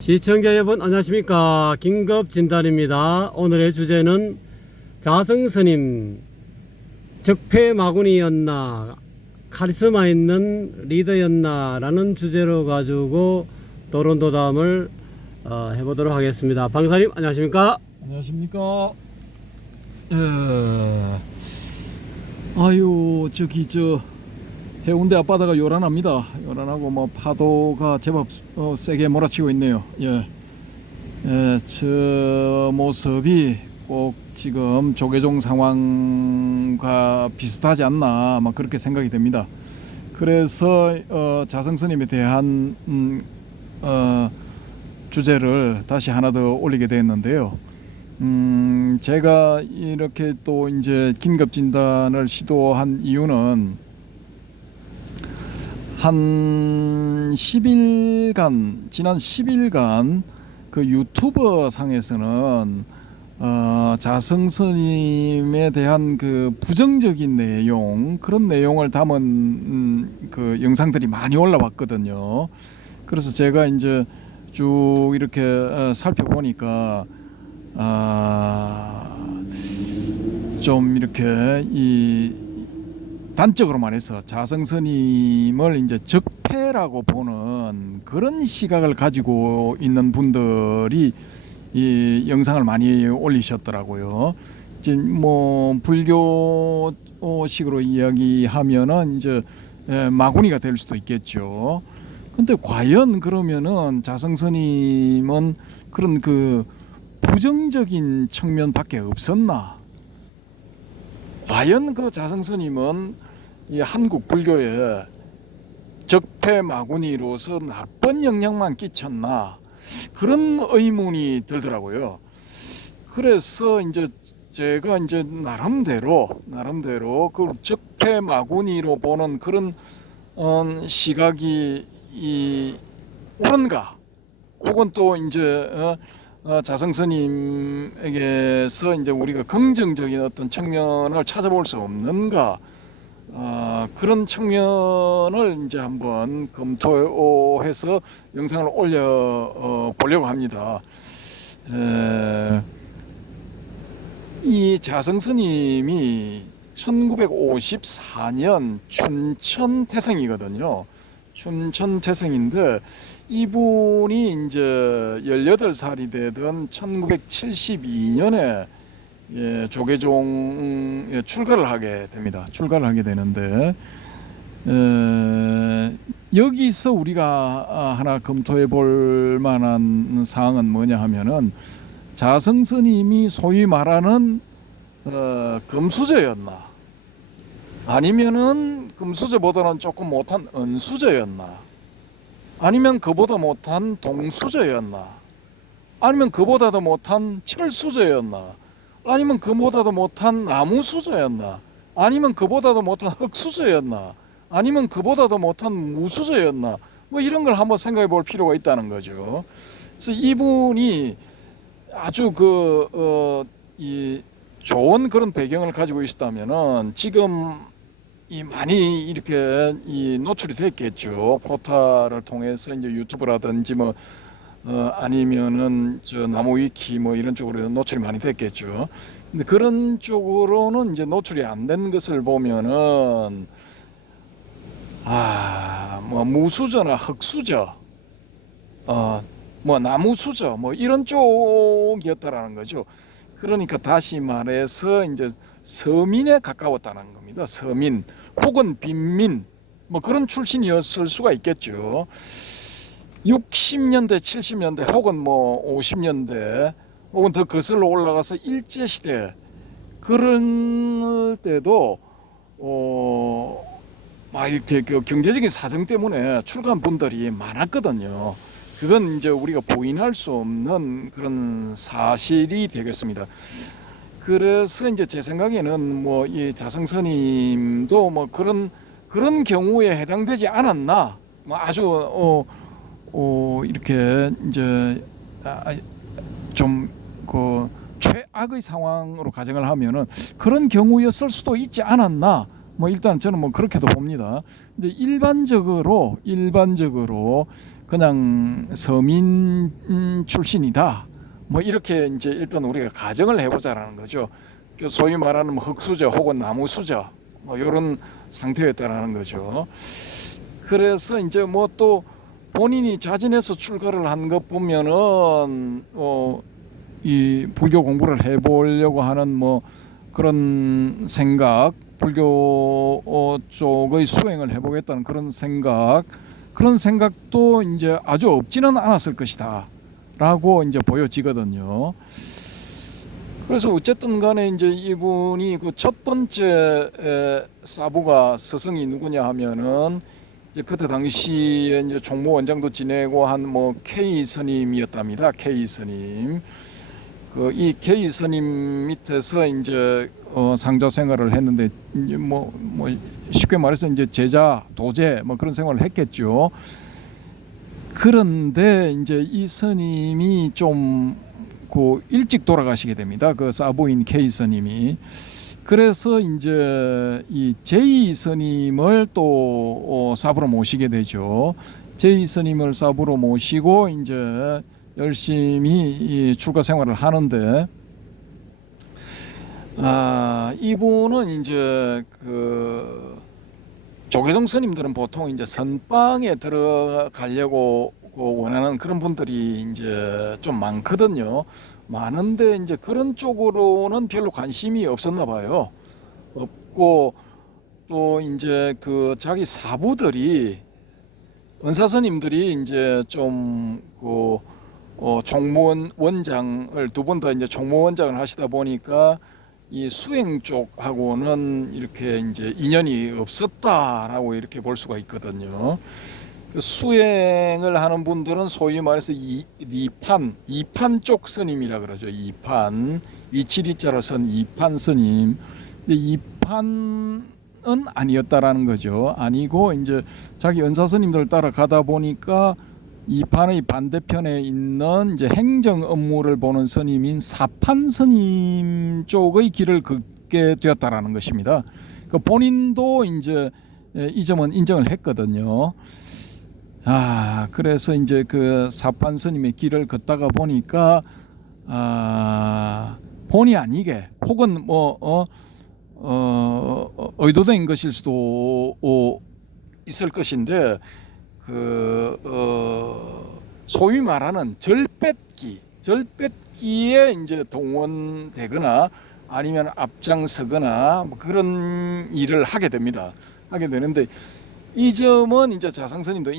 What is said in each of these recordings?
시청자 여러분 안녕하십니까, 긴급진단입니다. 오늘의 주제는 자성스님 적폐마군이었나 카리스마 있는 리더였나 라는 주제로 가지고 토론도담을 해보도록 하겠습니다. 방사님 안녕하십니까? 안녕하십니까. 아유, 해운대 앞바다가 요란합니다. 요란하고 뭐 파도가 제법 세게 몰아치고 있네요. 저 모습이 꼭 지금 조계종 상황과 비슷하지 않나 막 그렇게 생각이 됩니다. 그래서 자성스님에 대한 주제를 다시 하나 더 올리게 됐는데요. 제가 이렇게 또 이제 긴급 진단을 시도한 이유는 한 10일간, 지난 10일간 그 유튜버 상에서는 자성스님에 대한 그 부정적인 내용, 그런 내용을 담은 그 영상들이 많이 올라왔거든요. 그래서 제가 이제 쭉 이렇게 살펴보니까 좀 이렇게 단적으로 말해서 자성스님을 이제 적폐라고 보는 그런 시각을 가지고 있는 분들이 이 영상을 많이 올리셨더라고요. 이제 뭐 불교식으로 이야기하면은 이제 마구니가 될 수도 있겠죠. 근데 과연 그러면은 자성스님은 그런 그 부정적인 측면밖에 없었나? 과연 그 자성스님은 이 한국 불교에 적폐 마구니로서 나쁜 영향만 끼쳤나? 그런 의문이 들더라고요. 그래서 이제 제가 이제 나름대로 그 적폐 마구니로 보는 그런 시각이 옳은가? 혹은 또 이제 자성스님에게서 이제 우리가 긍정적인 어떤 측면을 찾아볼 수 없는가? 그런 측면을 이제 한번 검토해서 영상을 올려 보려고 합니다. 이 자성스님이 1954년 춘천 태생이거든요. 춘천 태생인데 이분이 이제 18살이 되던 1972년에 조계종에 출가를 하게 됩니다. 출가를 하게 되는데 여기서 우리가 하나 검토해 볼 만한 사항은 뭐냐 하면은 자성스님이 소위 말하는 금수저였나, 아니면은 금수저보다는 조금 못한 은수저였나, 아니면 그보다 못한 동수저였나, 아니면 그보다도 못한 철수저였나, 아니면 그보다도 못한 나무수저였나, 아니면 그보다도 못한 흙수저였나, 아니면 그보다도 못한 무수저였나, 뭐 이런 걸 한번 생각해 볼 필요가 있다는 거죠. 그래서 이분이 아주 이 좋은 그런 배경을 가지고 있었다면은 지금 많이 이렇게 노출이 됐겠죠. 포탈을 통해서 이제 유튜브라든지 뭐 아니면은 저 나무위키 뭐 이런 쪽으로 노출이 많이 됐겠죠. 근데 그런 쪽으로는 이제 노출이 안 된 것을 보면은 뭐 무수저나 흙수저, 뭐 나무수저 뭐 이런 쪽이었다라는 거죠. 그러니까 다시 말해서 이제 서민에 가까웠다는 겁니다. 서민 혹은 빈민 뭐 그런 출신이었을 수가 있겠죠. 60년대, 70년대 혹은 뭐 50년대 혹은 더 거슬러 올라가서 일제시대 그런 때도 막 이렇게 그 경제적인 사정 때문에 출가한 분들이 많았거든요. 그건 이제 우리가 부인할 수 없는 그런 사실이 되겠습니다. 그래서 이제 제 생각에는 뭐 이 자성스님도 뭐 그런 경우에 해당되지 않았나, 뭐 아주 이렇게 이제 좀 그 최악의 상황으로 가정을 하면은 그런 경우였을 수도 있지 않았나, 뭐 일단 저는 뭐 그렇게도 봅니다. 이제 일반적으로 그냥 서민 출신이다. 뭐 이렇게 이제 일단 우리가 가정을 해보자라는 거죠. 소위 말하는 뭐 흙수저 혹은 나무수저 뭐 이런 상태였다라는 거죠. 그래서 이제 뭐 또 본인이 자진해서 출가를 한 것 보면은 이 불교 공부를 해보려고 하는 뭐 그런 생각, 불교 쪽의 수행을 해보겠다는 그런 생각도 이제 아주 없지는 않았을 것이다라고 이제 보여지거든요. 그래서 어쨌든 간에 이제 이분이 그 첫 번째 사부가 스승이 누구냐 하면은 이제 그때 당시에 이제 종무 원장도 지내고 한 뭐 K 스님이었답니다. K 스님. 그 이 K 스님 밑에서 이제 상자 생활을 했는데 이제 뭐 쉽게 말해서 이제 제자 도제 뭐 그런 생활을 했겠죠. 그런데 이제 이 스님이 좀 그 일찍 돌아가시게 됩니다. 그 사부인 K 스님이. 그래서 이제 이 제이 스님을 또 사부로 모시게 되죠. 제이 스님을 사부로 모시고 이제 열심히 이 출가 생활을 하는데, 이분은 이제 그 조계종 스님들은 보통 이제 선방에 들어가려고 원하는 그런 분들이 이제 좀 많거든요. 많은데 이제 그런 쪽으로는 별로 관심이 없었나 봐요. 없고 또 이제 그 자기 사부들이 은사 스님들이 이제 좀 그 총무원 원장을 두 번 더 이제 총무원장을 하시다 보니까 이 수행 쪽하고는 이렇게 이제 인연이 없었다라고 이렇게 볼 수가 있거든요. 수행을 하는 분들은 소위 말해서 이판 쪽 스님이라 그러죠. 이판 272자로 선 이판 스님. 근데 이판은 아니었다라는 거죠. 아니고 이제 자기 은사 스님들 따라가다 보니까 이판의 반대편에 있는 이제 행정 업무를 보는 스님인 사판 스님 쪽의 길을 걷게 되었다라는 것입니다. 그 본인도 이제 이 점은 인정을 했거든요. 그래서 이제 그 사판 스님의 길을 걷다가 보니까 본의 아니게 혹은 의도된 것일 수도 있을 것인데 소위 말하는 절뺏기에 이제 동원되거나 아니면 앞장서거나 뭐 그런 일을 하게 됩니다. 하게 되는데 이 점은 이제 자상스님도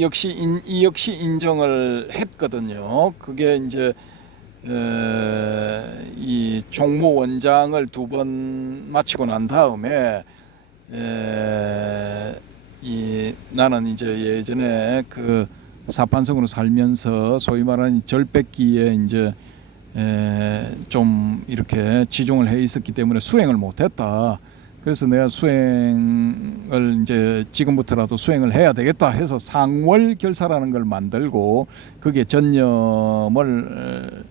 역시 인정을 했거든요. 그게 이제 이 종무 원장을 두 번 마치고 난 다음에 나는 이제 예전에 그 사판성으로 살면서 소위 말하는 절뺏기에 이제 좀 이렇게 치중을 해 있었기 때문에 수행을 못했다. 그래서 내가 수행을 이제 지금부터라도 수행을 해야 되겠다 해서 상월결사라는 걸 만들고 그게 전념을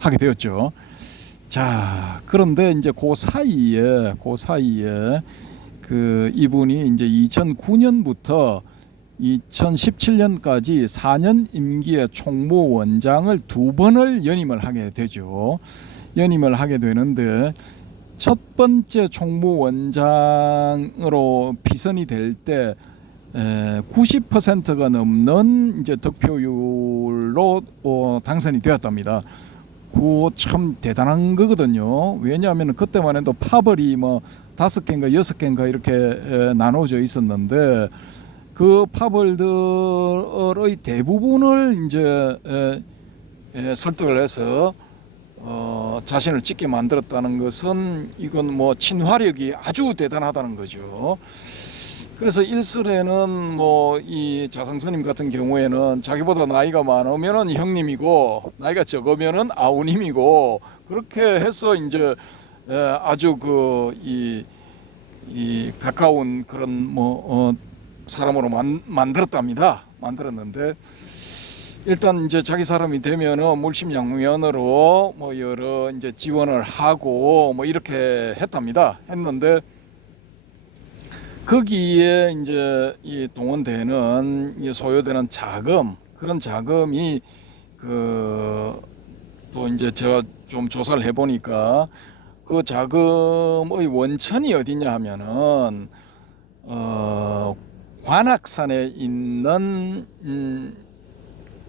하게 되었죠. 자, 그런데 이제 그 사이에 그 이분이 이제 2009년부터 2017년까지 4년 임기의 총무원장을 두 번을 연임을 하게 되죠. 연임을 하게 되는데 첫 번째 총무원장으로 비선이 될 때 90%가 넘는 이제 득표율로 당선이 되었답니다. 그거 참 대단한 거거든요. 왜냐하면 그때만 해도 파벌이 뭐 5개인가 6개인가 이렇게 나눠져 있었는데 그 파벌들의 대부분을 이제 설득을 해서 자신을 찍게 만들었다는 것은 이건 뭐 친화력이 아주 대단하다는 거죠. 그래서 일설에는 뭐 이 자성스님 같은 경우에는 자기보다 나이가 많으면은 형님이고 나이가 적으면은 아우님이고 그렇게 해서 이제 아주 그 이 가까운 그런 뭐 사람으로 만들었답니다. 만들었는데 일단 이제 자기 사람이 되면은 물심양면으로 뭐 여러 이제 지원을 하고 뭐 이렇게 했답니다. 했는데 거기에 이제 이 동원되는 이 소요되는 자금, 그런 자금이 또 이제 제가 좀 조사를 해보니까 그 자금의 원천이 어디냐 하면은 관악산에 있는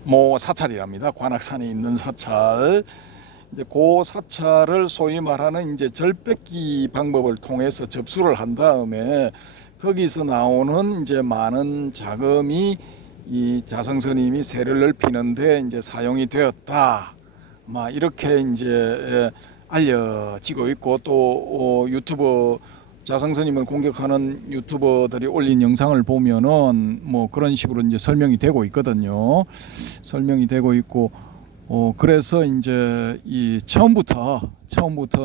모 사찰이랍니다. 관악산에 있는 사찰. 이제 그 사찰을 소위 말하는 이제 절뺏기 방법을 통해서 접수를 한 다음에 거기서 나오는 이제 많은 자금이 이 자성스님이 세를 넓히는데 이제 사용이 되었다. 막 이렇게 이제 알려지고 있고 또 유튜브 자성스님을 공격하는 유튜버들이 올린 영상을 보면은 뭐 그런 식으로 이제 설명이 되고 있거든요. 설명이 되고 있고 그래서 이제 이 처음부터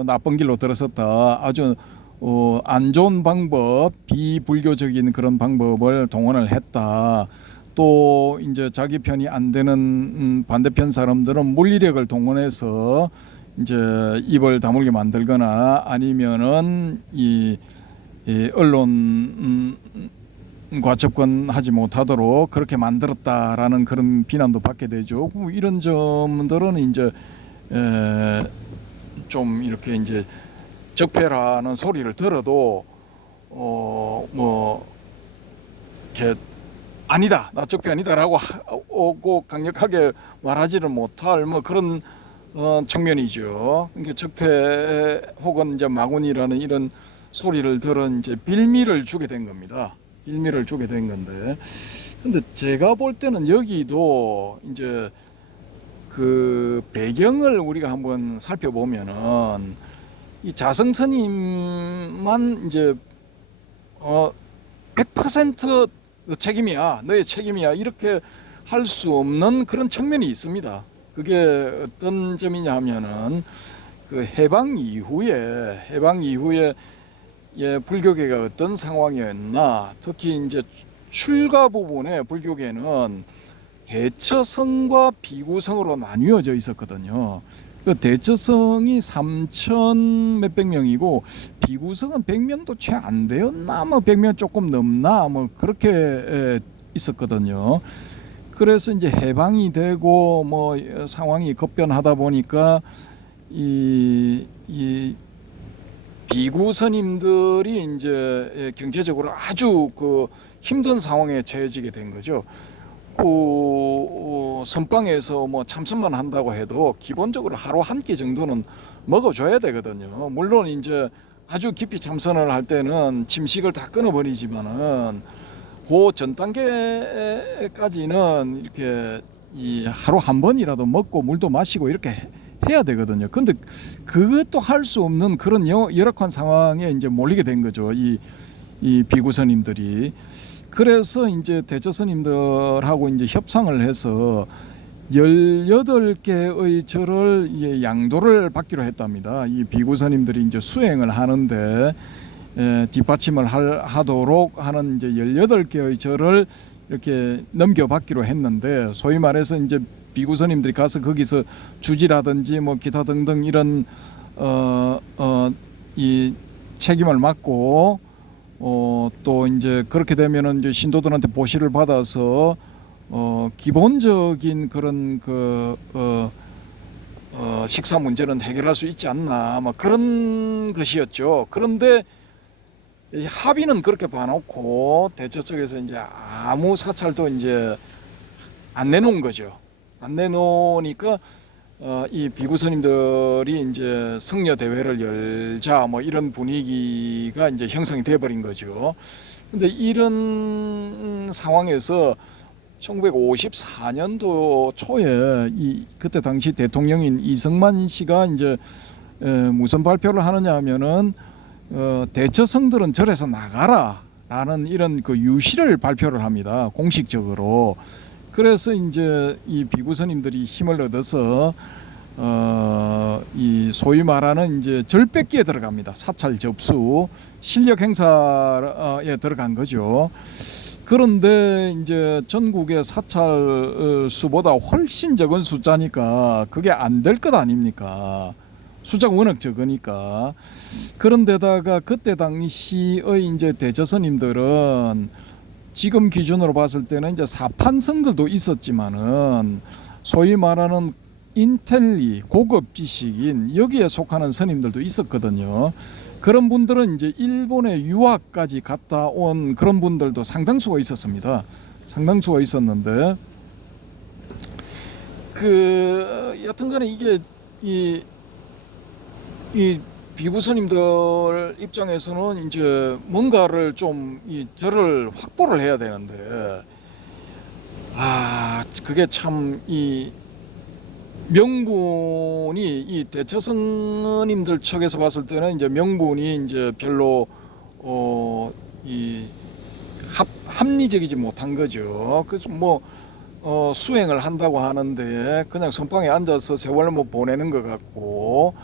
나쁜 길로 들어섰다. 아주 안 좋은 방법, 비불교적인 그런 방법을 동원을 했다. 또 이제 자기 편이 안 되는 반대편 사람들은 물리력을 동원해서 이제 입을 다물게 만들거나 아니면은 이 언론과 접근하지 못하도록 그렇게 만들었다라는 그런 비난도 받게 되죠. 이런 점들은 이제 좀 이렇게 이제 적폐라는 소리를 들어도 뭐 이렇게 아니다, 나 적폐 아니다라고 하고 강력하게 말하지를 못할 뭐 그런 측면이죠. 그러니까 적폐 혹은 이제 마군이라는 이런 소리를 들은 이제 빌미를 주게 된 겁니다. 빌미를 주게 된 건데, 근데 제가 볼 때는 여기도 이제 그 배경을 우리가 한번 살펴보면은 이 자성스님만 이제 100% 책임이야, 너의 책임이야 이렇게 할 수 없는 그런 측면이 있습니다. 그게 어떤 점이냐 하면은 그 해방 이후에 불교계가 어떤 상황이었나, 특히 이제 출가 부분에 불교계는 대처성과 비구성으로 나뉘어져 있었거든요. 그 대처성이 3천 몇백 명이고 비구성은 100명도 채 안 되었나, 뭐 100명 조금 넘나, 뭐 그렇게 있었거든요. 그래서 이제 해방이 되고 뭐 상황이 급변하다 보니까 이 비구 스님들이 이제 경제적으로 아주 그 힘든 상황에 처해지게 된 거죠. 그 선방에서 뭐 참선만 한다고 해도 기본적으로 하루 한 끼 정도는 먹어줘야 되거든요. 물론 이제 아주 깊이 참선을 할 때는 침식을 다 끊어버리지만은 그 전 단계까지는 이렇게 이 하루 한 번이라도 먹고 물도 마시고 이렇게 해야 되거든요. 근데 그것도 할 수 없는 그런 열악한 상황에 이제 몰리게 된 거죠. 이 비구 스님들이. 그래서 이제 대처 스님들하고 이제 협상을 해서 18개의 절을 이제 양도를 받기로 했답니다. 이 비구 스님들이 이제 수행을 하는데 뒷받침을 하도록 하는 이제 18개의 절을 이렇게 넘겨받기로 했는데, 소위 말해서 이제 비구 스님들이 가서 거기서 주지라든지 뭐 기타 등등 이런 이 책임을 맡고 또 이제 그렇게 되면은 이제 신도들한테 보시를 받아서 기본적인 그런 식사 문제는 해결할 수 있지 않나, 뭐 그런 것이었죠. 그런데 합의는 그렇게 봐놓고 대처 쪽에서 이제 아무 사찰도 이제 안 내놓은 거죠. 안 내놓으니까 이 비구 스님들이 이제 성녀 대회를 열자 뭐 이런 분위기가 이제 형성이 돼 버린 거죠. 근데 이런 상황에서 1954년도 초에 그때 당시 대통령인 이승만 씨가 이제 무슨 발표를 하느냐 하면은 대처성들은 절에서 나가라라는 이런 그 유시를 발표를 합니다. 공식적으로. 그래서 이제 이 비구 스님들이 힘을 얻어서 이 소위 말하는 이제 절뺏기에 들어갑니다. 사찰 접수, 실력 행사에 들어간 거죠. 그런데 이제 전국의 사찰 수보다 훨씬 적은 숫자니까 그게 안 될 것 아닙니까? 숫자가 워낙 적으니까. 그런데다가 그때 당시의 이제 대저스님들은 지금 기준으로 봤을 때는 이제 사판성들도 있었지만은 소위 말하는 인텔리 고급 지식인 여기에 속하는 스님들도 있었거든요. 그런 분들은 이제 일본에 유학까지 갔다 온 그런 분들도 상당수가 있었습니다. 상당수가 있었는데 여튼간에 이게 이 비구 스님들 입장에서는 이제 뭔가를 좀 이 절을 확보를 해야 되는데 그게 참 이 명분이 이 대처스님들 측에서 봤을 때는 이제 명분이 이제 별로 이 합리적이지 못한 거죠. 그래서 뭐 수행을 한다고 하는데 그냥 선방에 앉아서 세월을 뭐 보내는 것 같고,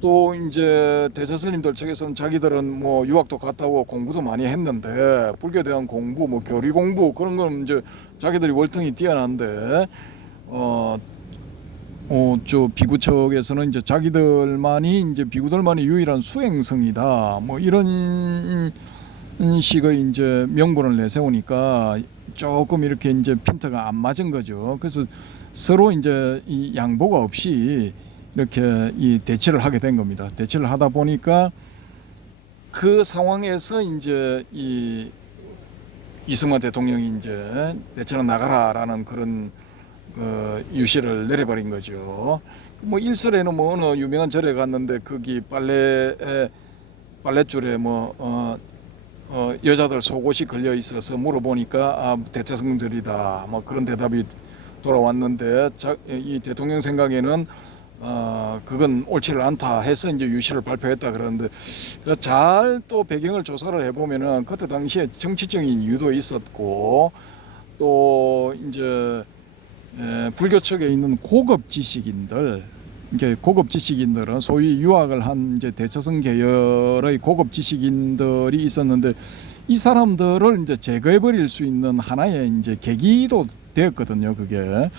또 이제 대처스님들 측에서는 자기들은 뭐 유학도 갔다 오고 공부도 많이 했는데 불교에 대한 공부, 뭐 교리 공부 그런 건 이제 자기들이 월등히 뛰어난데 저 비구 측에서는 이제 자기들만이 이제 비구들만이 유일한 수행성이다 뭐 이런 식의 이제 명분을 내세우니까 조금 이렇게 이제 핀트가 안 맞은 거죠. 그래서 서로 이제 이 양보가 없이 이렇게 이 대치를 하게 된 겁니다. 대치를 하다 보니까 그 상황에서 이제 이승만 대통령이 이제 대처는 나가라라는 그런 유시를 내려버린 거죠. 뭐 일설에는 뭐 어느 유명한 절에 갔는데 거기 빨랫줄에 여자들 속옷이 걸려 있어서 물어보니까 대처성절이다 뭐 그런 대답이 돌아왔는데 이 대통령 생각에는 그건 옳지를 않다 해서 이제 유시를 발표했다 그러는데, 잘 또 배경을 조사를 해보면은 그때 당시에 정치적인 이유도 있었고, 또 이제 불교 측에 있는 고급 지식인들, 이게 고급 지식인들은 소위 유학을 한 이제 대처성 계열의 고급 지식인들이 있었는데, 이 사람들을 이제 제거해 버릴 수 있는 하나의 이제 계기도 되었거든요, 그게.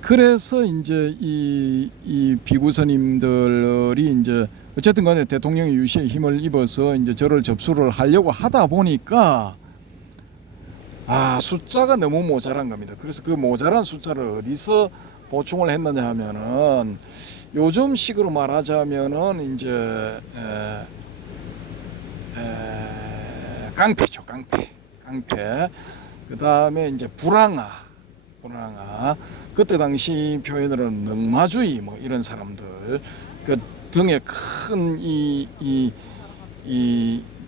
그래서 이제 이 비구 스님들이 이제 어쨌든 간에 대통령의 유시에 힘을 입어서 이제 저를 접수를 하려고 하다 보니까 숫자가 너무 모자란 겁니다. 그래서 그 모자란 숫자를 어디서 보충을 했느냐 하면은 요즘 식으로 말하자면은 이제 깡패죠, 깡패. 그 다음에 이제 불황아. 그때 당시 표현으로는 능마주의 뭐 이런 사람들, 그 등에 큰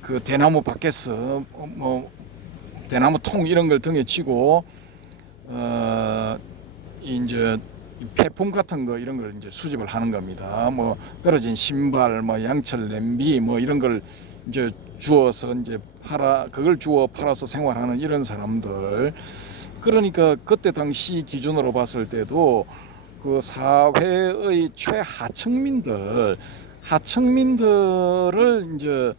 그 대나무 밖에서 뭐 대나무 통 이런 걸 등에 치고 이제 폐품 같은 거 이런 걸 이제 수집을 하는 겁니다. 뭐 떨어진 신발, 뭐 양철 냄비 뭐 이런 걸 이제 주워서 이제 그걸 주워 팔아서 생활하는 이런 사람들. 그러니까 그때 당시 기준으로 봤을 때도 그 사회의 최하층민들을 이제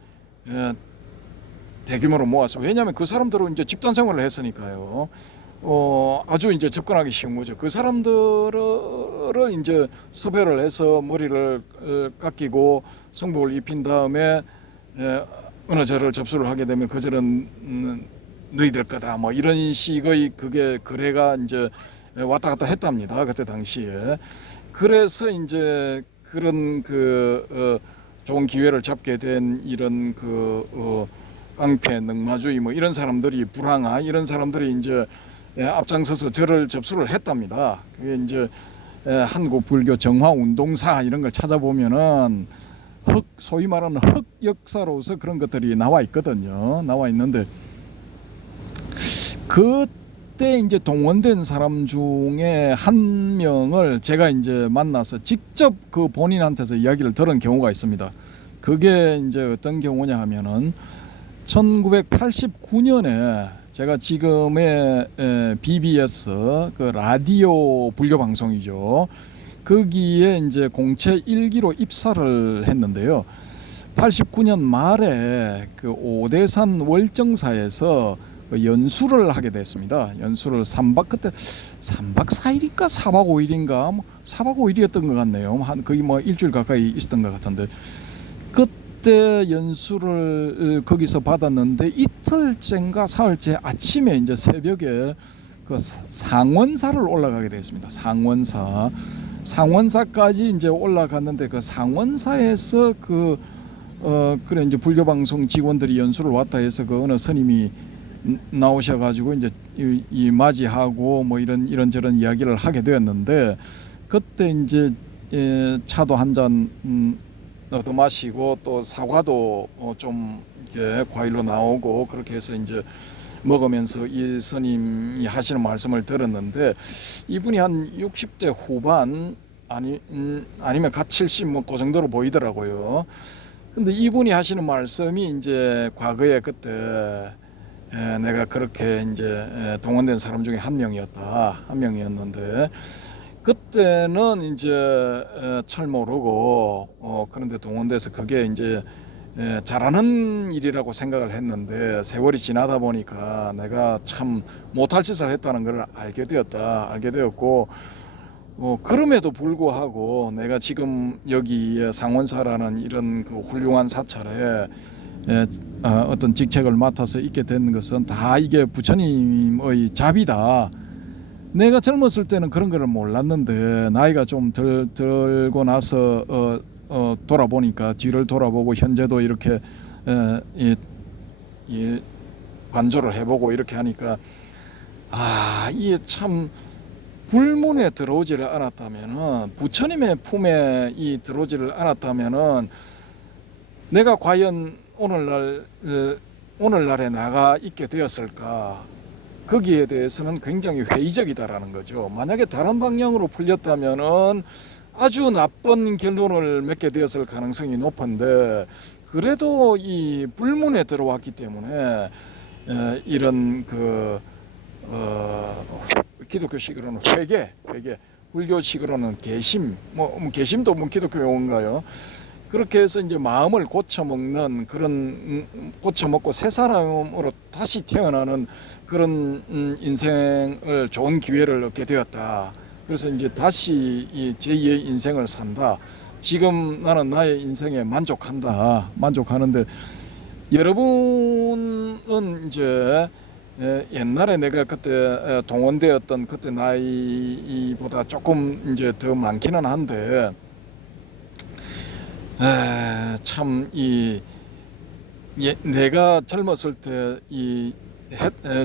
대규모로 모아서, 왜냐하면 그 사람들은 이제 집단 생활을 했으니까요. 아주 이제 접근하기 쉬운 거죠. 그 사람들을 이제 섭외를 해서 머리를 깎이고 성복을 입힌 다음에 어느 절을 접수를 하게 되면 그 절은 너희들 거다 뭐 이런 식의 그게 거래가 이제 왔다 갔다 했답니다, 그때 당시에. 그래서 이제 그런 좋은 기회를 잡게 된 이런 깡패, 능마주의 뭐 이런 사람들이, 불황아 이런 사람들이 이제 앞장서서 저를 접수를 했답니다. 그게 이제 한국 불교 정화 운동사 이런 걸 찾아보면은 소위 말하는 흑 역사로서 그런 것들이 나와 있거든요. 나와 있는데, 그때 이제 동원된 사람 중에 한 명을 제가 이제 만나서 직접 그 본인한테서 이야기를 들은 경우가 있습니다. 그게 이제 어떤 경우냐 하면은 1989년에 제가 지금의 BBS 그 라디오 불교 방송이죠. 거기에 이제 공채 1기로 입사를 했는데요. 89년 말에 그 오대산 월정사에서 연수를 하게 됐습니다. 연수를 3박 그때 3박 4일인가 4박 5일인가 뭐 4박 5일이었던 것 같네요. 한 거의 뭐 일주일 가까이 있었던 것 같은데 그때 연수를 거기서 받았는데 이틀째인가 사흘째 아침에 이제 새벽에 그 상원사를 올라가게 됐습니다. 상원사까지 이제 올라갔는데 그 상원사에서 그래 이제 불교 방송 직원들이 연수를 왔다 해서 그 어느 스님이 나오셔가지고 이제 이 맞이하고 뭐 이런저런 이야기를 하게 되었는데 그때 이제 차도 한 잔 얻어 마시고 또 사과도 좀 이렇게 과일로 나오고 그렇게 해서 이제 먹으면서 이 스님이 하시는 말씀을 들었는데 이분이 한 60대 후반 아니면 갓 70 뭐 그 정도로 보이더라고요. 근데 이분이 하시는 말씀이 이제 과거에 그때 내가 그렇게 이제 동원된 사람 중에 한 명이었는데 그때는 이제 잘 모르고 그런데 동원돼서 그게 이제 잘하는 일이라고 생각을 했는데 세월이 지나다 보니까 내가 참 못할 짓을 했다는 걸 알게 되었고 그럼에도 불구하고 내가 지금 여기 상원사라는 이런 그 훌륭한 사찰에 어떤 직책을 맡아서 있게 된 것은 다 이게 부처님의 자비다. 내가 젊었을 때는 그런 걸 몰랐는데 나이가 좀 들고 나서 돌아보니까 뒤를 돌아보고 현재도 이렇게 관조를 해보고 이렇게 하니까 이게 참 불문에 들어오지를 않았다면은 부처님의 품에 들어오지를 않았다면은 내가 과연 오늘날에 나가 있게 되었을까? 거기에 대해서는 굉장히 회의적이다라는 거죠. 만약에 다른 방향으로 풀렸다면은 아주 나쁜 결론을 맺게 되었을 가능성이 높은데 그래도 이 불문에 들어왔기 때문에 이런 기독교식으로는 회개, 불교식으로는 개심, 개심도 기독교 용어인가요? 그렇게 해서 이제 마음을 고쳐먹는 고쳐먹고 새 사람으로 다시 태어나는 그런 인생을 좋은 기회를 얻게 되었다. 그래서 이제 다시 이 제2의 인생을 산다. 지금 나는 나의 인생에 만족하는데 여러분은 이제 옛날에 내가 그때 동원되었던 그때 나이보다 조금 이제 더 많기는 한데 참 내가 젊었을 때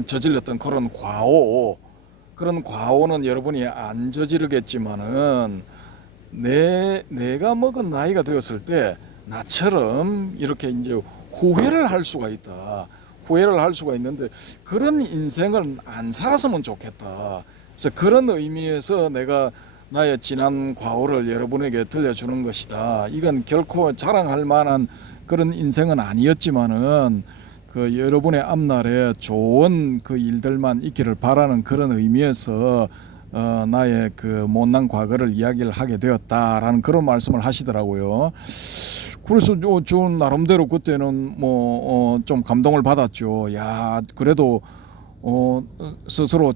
저질렀던 그런 과오는 여러분이 안 저지르겠지만은 내가 먹은 나이가 되었을 때 나처럼 이렇게 이제 후회를 할 수가 있는데 그런 인생을 안 살았으면 좋겠다. 그래서 그런 의미에서 내가 나의 지난 과오를 여러분에게 들려주는 것이다. 이건 결코 자랑할 만한 그런 인생은 아니었지만은 그 여러분의 앞날에 좋은 그 일들만 있기를 바라는 그런 의미에서 나의 그 못난 과거를 이야기를 하게 되었다라는 그런 말씀을 하시더라고요. 그래서 저 나름대로 그때는 좀 감동을 받았죠. 야, 그래도 스스로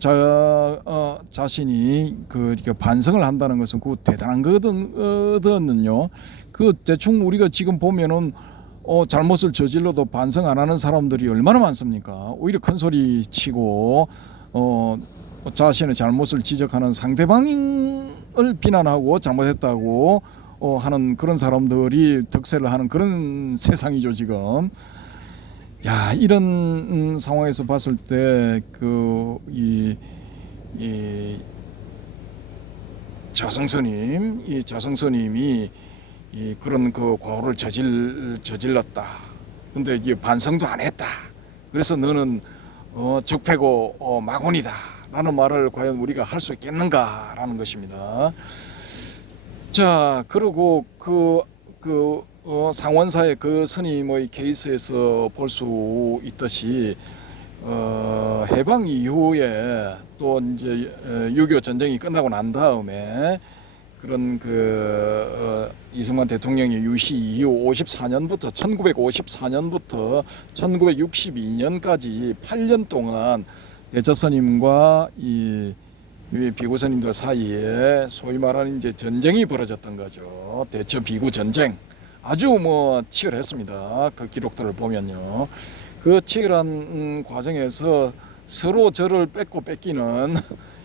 자신이 이렇게 반성을 한다는 것은 그 대단한 거거든요. 그 대충 우리가 지금 보면은 잘못을 저질러도 반성 안 하는 사람들이 얼마나 많습니까? 오히려 큰 소리 치고 자신의 잘못을 지적하는 상대방을 비난하고 잘못했다고 하는 그런 사람들이 득세를 하는 그런 세상이죠 지금. 야, 이런 상황에서 봤을 때 이 자성스님이 그런 그 과오를 저질렀다. 근데 이게 반성도 안 했다. 그래서 너는 적폐고 마곤이다. 라는 말을 과연 우리가 할 수 있겠는가라는 것입니다. 자, 그리고 상원사의 그 스님의 케이스에서 볼 수 있듯이 해방 이후에 또 이제 6.25 전쟁이 끝나고 난 다음에 그런 이승만 대통령의 유시 이후 1954년부터 1962년까지 8년 동안 대처스님과 이 비구 스님들 사이에 소위 말하는 이제 전쟁이 벌어졌던 거죠. 대처 비구 전쟁. 아주 뭐 치열했습니다. 그 기록들을 보면요. 그 치열한 과정에서 서로 저를 뺏고 뺏기는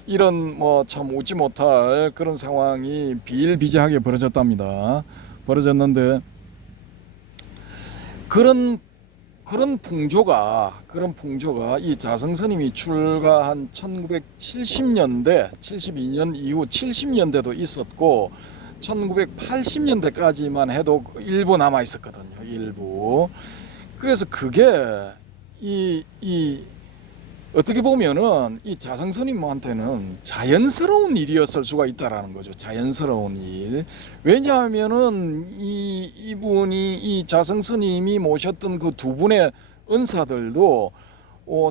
이런 뭐 참 웃지 못할 그런 상황이 비일비재하게 벌어졌답니다. 벌어졌는데 그런 풍조가 이 자성 스님이 출가한 1970년대 72년 이후 70년대도 있었고 1980년대까지만 해도 일부 남아 있었거든요. 일부. 그래서 그게 어떻게 보면은 이 자성 스님한테는 자연스러운 일이었을 수가 있다라는 거죠. 자연스러운 일. 왜냐하면은 이분이 이 자성 스님이 모셨던 그 두 분의 은사들도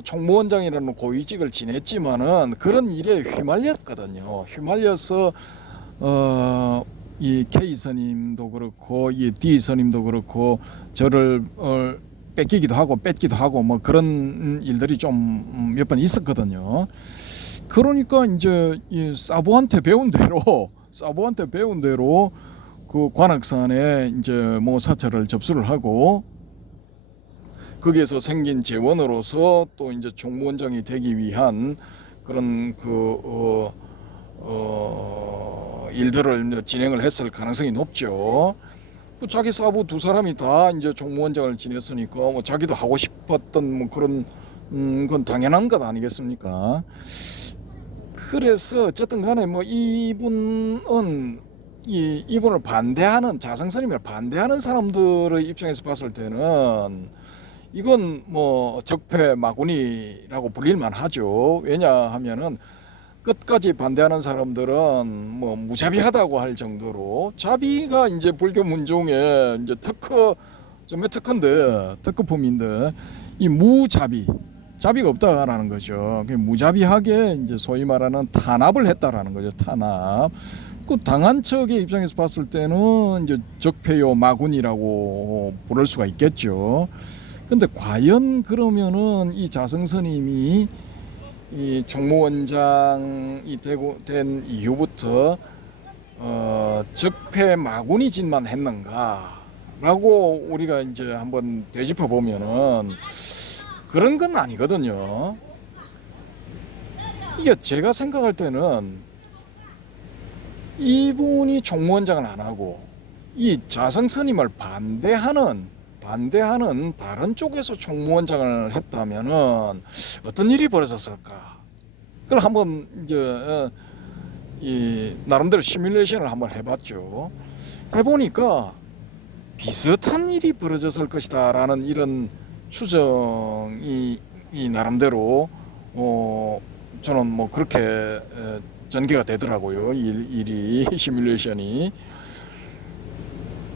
총무원장이라는 고위직을 지냈지만은 그런 일에 휘말렸거든요. 휘말려서 이 K 스님도 그렇고 이 D 스님도 그렇고 저를 뺏기기도 하고 뺏기도 하고 뭐 그런 일들이 좀 몇 번 있었거든요. 그러니까 이제 이 사부한테 배운 대로 그 관악산에 이제 뭐 사찰을 접수를 하고 거기에서 생긴 재원으로서 또 이제 총무원장이 되기 위한 그런 일들을 진행을 했을 가능성이 높죠. 자기 사부 두 사람이 다 이제 총무원장을 지냈으니까 뭐 자기도 하고 싶었던 뭐 그런 건 당연한 것 아니겠습니까? 그래서 어쨌든 간에 뭐 이분은 이분을 반대하는 자성 스님을 반대하는 사람들의 입장에서 봤을 때는 이건 뭐 적폐 마구니라고 불릴만 하죠. 왜냐하면은 끝까지 반대하는 사람들은 뭐 무자비하다고 할 정도로 자비가 이제 불교 문종의 이제 특허품인데 이 자비가 없다라는 거죠. 무자비하게 이제 소위 말하는 탄압을 했다라는 거죠. 탄압. 그 당한 측의 입장에서 봤을 때는 이제 적폐요 마군이라고 부를 수가 있겠죠. 근데 과연 그러면은 이 자성 스님이 이 총무원장이 된 이후부터 적폐 마구니 짓만 했는가라고 우리가 이제 한번 되짚어 보면은 그런 건 아니거든요. 이게 제가 생각할 때는 이분이 총무원장을 안 하고 이 자성 스님을 반대하는 다른 쪽에서 총무원장을 했다면은 어떤 일이 벌어졌을까? 그걸 한번 이제 이 나름대로 시뮬레이션을 한번 해봤죠. 해보니까 비슷한 일이 벌어졌을 것이다라는 이런 추정이 나름대로 저는 뭐 그렇게 전개가 되더라고요. 일이 시뮬레이션이.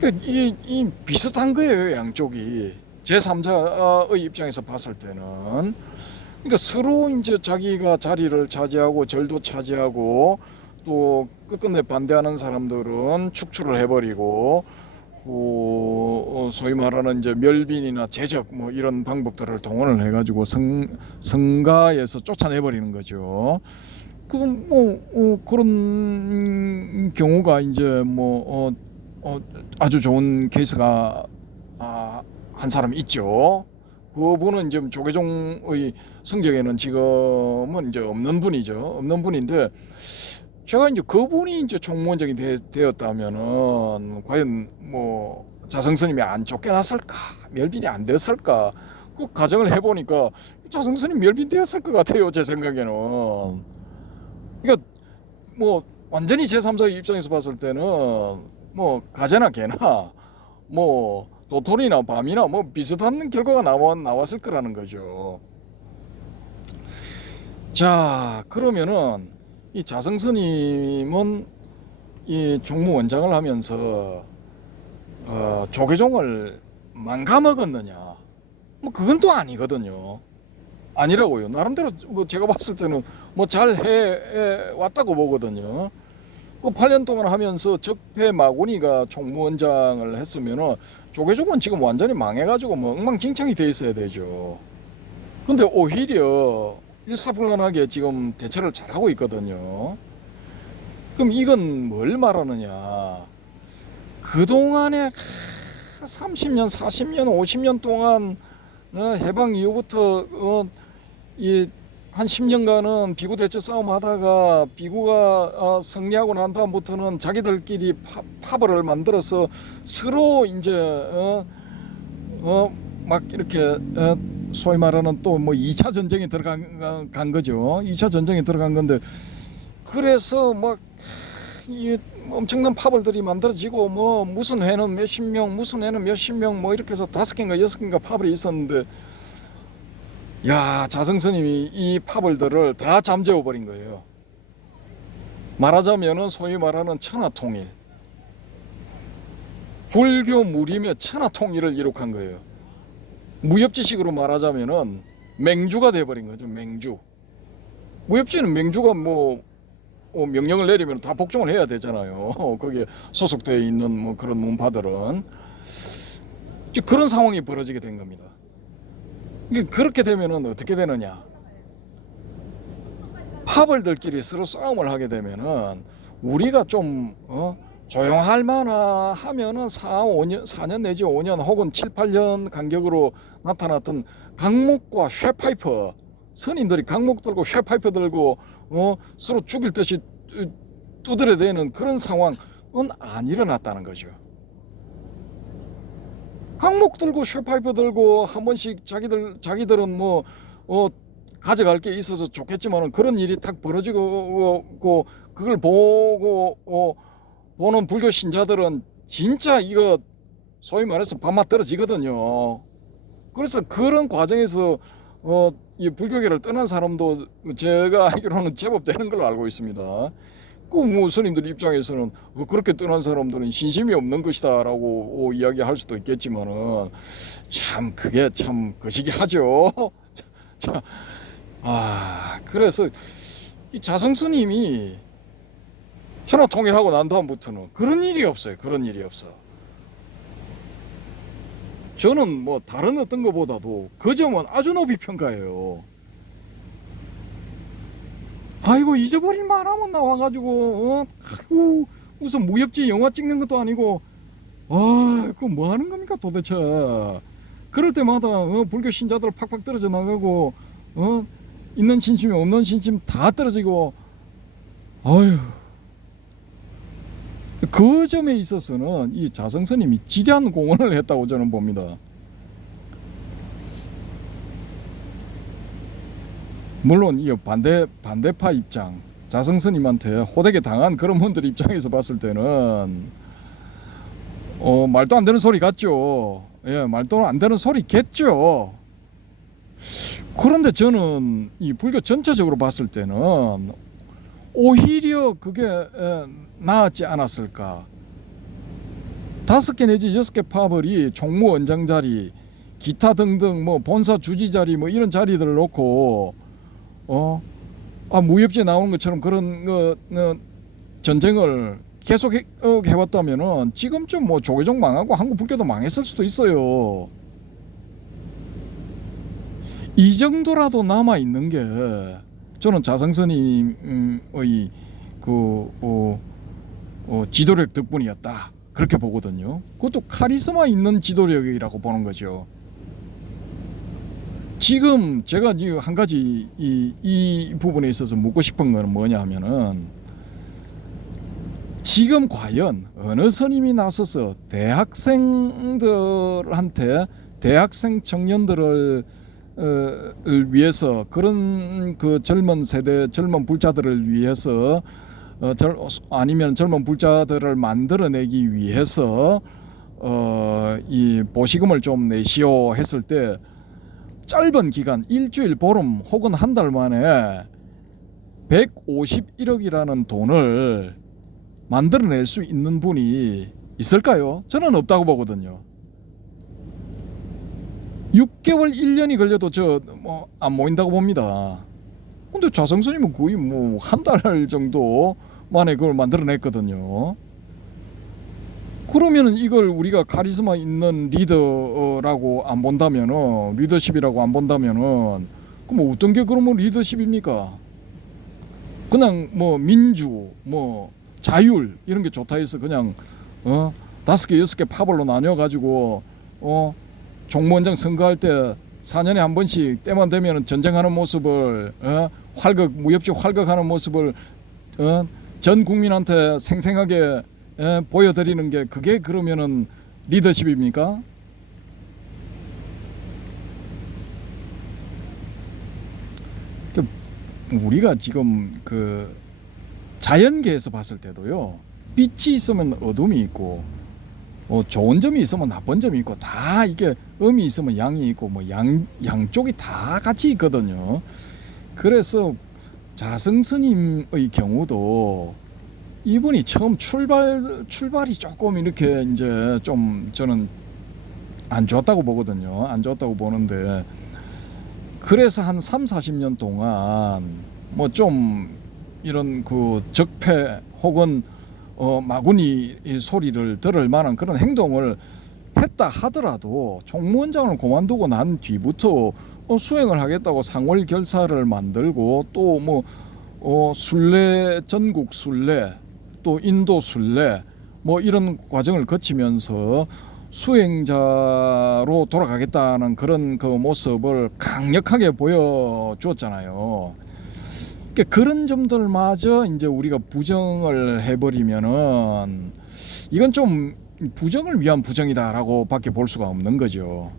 이 비슷한 거예요. 양쪽이 제3자의 입장에서 봤을 때는. 그러니까 서로 이제 자기가 자리를 차지하고 절도 차지하고 또 끝끝내 반대하는 사람들은 축출을 해버리고 소위 말하는 이제 멸빈이나 제적 뭐 이런 방법들을 동원을 해가지고 성가에서 쫓아내버리는 거죠. 그런 경우가 이제 아주 좋은 케이스가 한 사람 있죠. 그분은 이제 조계종의 성적에는 지금은 이제 없는 분인데 제가 이제 그분이 이제 총무원장이 되었다면은 과연 뭐 자성 스님이 안 쫓겨났을까, 멸빈이 안 됐을까? 그 가정을 해보니까 자성 스님 멸빈 되었을 것 같아요. 제 생각에는. 그러니까 뭐 완전히 제3자 입장에서 봤을 때는 뭐 가재나 개나 뭐 도토리나 밤이나 뭐 비슷한 결과가 나왔을 거라는 거죠. 자, 그러면은 이 자성 스님은 이 총무원장을 하면서 조계종을 망가먹었느냐? 뭐 그건 또 아니거든요. 아니라고요. 나름대로 뭐 제가 봤을 때는 뭐 잘 해 왔다고 보거든요. 그 8년 동안 하면서 적폐 마구니가 총무원장을 했으면은 조계종은 지금 완전히 망해가지고 뭐 엉망진창이 돼 있어야 되죠. 근데 오히려 일사불란하게 지금 대처를 잘하고 있거든요. 그럼 이건 뭘 말하느냐? 그동안에 30년, 40년, 50년 동안 해방 이후부터 한 10년간은 비구 대처 싸움 하다가 비구가 승리하고 난 다음부터는 자기들끼리 파벌을 만들어서 서로 이제 막 이렇게 소위 말하는 또 뭐 2차 전쟁에 들어간 거죠. 2차 전쟁에 들어간 건데 그래서 막 이 엄청난 파벌들이 만들어지고 뭐 무슨 회는 몇십 명, 무슨 회는 몇십 명 뭐 이렇게 해서 5개인가 6개인가 파벌이 있었는데 야, 자성스님이 이 파벌들을 다 잠재워 버린 거예요. 말하자면은 소위 말하는 천하통일, 불교 무림의 천하통일을 이룩한 거예요. 무협지식으로 말하자면은 맹주가 돼버린 거죠. 맹주. 무협지는 맹주가 뭐 명령을 내리면 다 복종을 해야 되잖아요. 거기에 소속되어 있는 뭐 그런 문파들은 그런 상황이 벌어지게 된 겁니다. 그렇게 되면은 어떻게 되느냐? 파벌들끼리 서로 싸움을 하게 되면은 우리가 좀 조용할 만하 하면은 4년 내지 5년 혹은 7, 8년 간격으로 나타났던 강목과 쇠파이프, 스님들이 강목 들고 쇠파이프 들고 서로 죽일 듯이 두드려대는 그런 상황은 안 일어났다는 거죠. 강목 들고 쇠파이프 들고 한 번씩 자기들은 뭐 가져갈 게 있어서 좋겠지만은 그런 일이 딱 벌어지고 그걸 보고 보는 불교 신자들은 진짜 이거 소위 말해서 밥맛 떨어지거든요. 그래서 그런 과정에서 이 불교계를 떠난 사람도 제가 알기로는 제법 되는 걸로 알고 있습니다. 그 뭐 스님들 입장에서는 그렇게 떠난 사람들은 신심이 없는 것이다라고 이야기할 수도 있겠지만은 참 그게 참 거시기하죠. 자, 그래서 이 자성스님이 천하통일하고 난 다음부터는 그런 일이 없어요. 그런 일이 없어. 저는 뭐 다른 어떤 것보다도 그 점은 아주 높이 평가해요. 아이고 잊어버릴 만하면 나와가지고 아이고 무슨 무협지 영화 찍는 것도 아니고 그거 뭐 하는 겁니까 도대체. 그럴 때마다 불교 신자들 팍팍 떨어져 나가고 있는 신심 없는 신심 다 떨어지고 아유. 그 점에 있어서는 이 자성스님이 지대한 공헌을 했다고 저는 봅니다. 물론 이 반대파 입장, 자성스님한테 호되게 당한 그런 분들 입장에서 봤을 때는 말도 안 되는 소리 같죠. 예, 말도 안 되는 소리겠죠. 그런데 저는 이 불교 전체적으로 봤을 때는 오히려 그게 나았지 않았을까. 5개 내지 6개 파벌이 총무원장 자리, 기타 등등 뭐 본사 주지 자리 뭐 이런 자리들을 놓고 무협지에 나오는 것처럼 그런 전쟁을 계속 해왔다면은 지금쯤 뭐 조계종 망하고 한국 불교도 망했을 수도 있어요. 이 정도라도 남아 있는 게 저는 자성스님의 지도력 덕분이었다 그렇게 보거든요. 그것도 카리스마 있는 지도력이라고 보는 거죠. 지금 제가 한 가지 이 부분에 있어서 묻고 싶은 건 뭐냐 하면은 지금 과연 어느 스님이 나서서 대학생들한테 대학생 청년들을 위해서 그런 그 젊은 세대 젊은 불자들을 위해서 아니면 젊은 불자들을 만들어내기 위해서 이 보시금을 좀 내시오 했을 때 짧은 기간 일주일 보름 혹은 한 달 만에 151억이라는 돈을 만들어낼 수 있는 분이 있을까요? 저는 없다고 보거든요. 6개월 1년이 걸려도 안 모인다고 봅니다. 근데 자성스님은 거의 뭐 한 달 정도 만에 그걸 만들어냈거든요. 그러면은 이걸 우리가 카리스마 있는 리더라고 안 본다면은, 리더십이라고 안 본다면은, 그럼 어떤 게 그러면 리더십입니까? 그냥 뭐 민주, 뭐 자율 이런 게 좋다 해서 그냥 5개 6개 파벌로 나뉘어 가지고 종무원장 선거할 때 4년에 한 번씩 때만 되면 전쟁하는 모습을 무협지 활극하는 모습을 전 국민한테 생생하게 보여드리는 게, 그게 그러면은 리더십입니까? 우리가 지금 그 자연계에서 봤을 때도요, 빛이 있으면 어둠이 있고, 좋은 점이 있으면 나쁜 점이 있고, 다 이게 음이 있으면 양이 있고, 뭐 양쪽이 다 같이 있거든요. 그래서 자성 스님의 경우도 이분이 처음 출발이 조금 이렇게 이제 좀 저는 안 좋았다고 보거든요. 안 좋았다고 보는데, 그래서 한 30-40년 동안 뭐 좀 이런 그 적폐 혹은 마구니 소리를 들을 만한 그런 행동을 했다 하더라도 총무원장을 그만두고 난 뒤부터 수행을 하겠다고 상월 결사를 만들고, 또 뭐 순례, 전국 순례, 또 인도 순례, 뭐 이런 과정을 거치면서 수행자로 돌아가겠다는 그런 그 모습을 강력하게 보여주었잖아요. 그러니까 그런 점들마저 이제 우리가 부정을 해버리면은 이건 좀 부정을 위한 부정이다라고밖에 볼 수가 없는 거죠.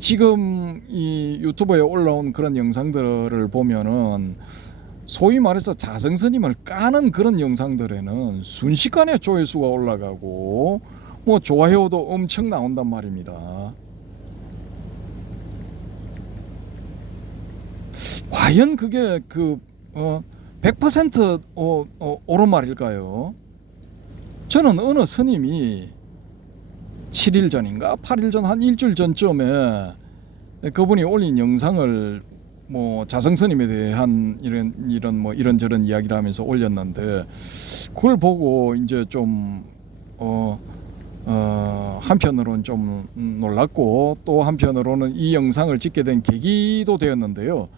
지금 이 유튜브에 올라온 그런 영상들을 보면은 소위 말해서 자성 스님을 까는 그런 영상들에는 순식간에 조회수가 올라가고 뭐 좋아요도 엄청 나온단 말입니다. 과연 그게 그 100% 옳은 말일까요? 저는 어느 스님이 7일 전인가 8일 전, 한 일주일 전쯤에 그분이 올린 영상을 뭐 자성 스님에 대한 이런 뭐 이런저런 이야기를 하면서 올렸는데, 그걸 보고 이제 좀 한편으로는 좀 놀랐고, 또 한편으로는 이 영상을 찍게 된 계기도 되었는데요.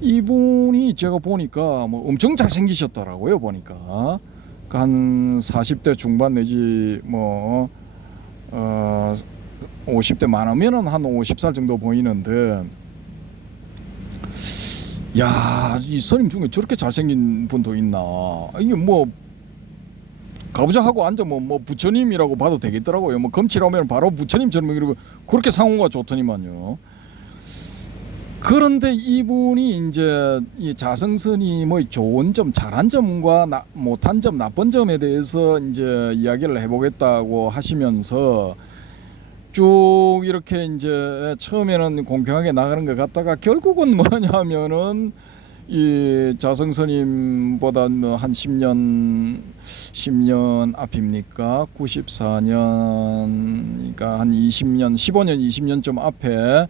이분이 제가 보니까 뭐 엄청 잘생기셨더라고요. 보니까 한 40대 중반 내지 뭐 50대 많으면은 한 50살 정도 보이는데, 야, 이 스님 중에 저렇게 잘생긴 분도 있나? 이게 뭐 가보자 하고 앉으면 뭐 부처님이라고 봐도 되겠더라고요. 뭐 검치라 오면 바로 부처님처럼 이러고 그렇게 상호가 좋더니만요. 그런데 이분이 이제 이 자성 스님의 좋은 점, 잘한 점과 못한 점, 나쁜 점에 대해서 이제 이야기를 해보겠다고 하시면서 쭉 이렇게 이제 처음에는 공평하게 나가는 것 같다가 결국은 뭐냐면은 이 자성 스님보다 뭐 한 10년 앞입니까? 94년이니까 한 20년, 15년, 20년쯤 앞에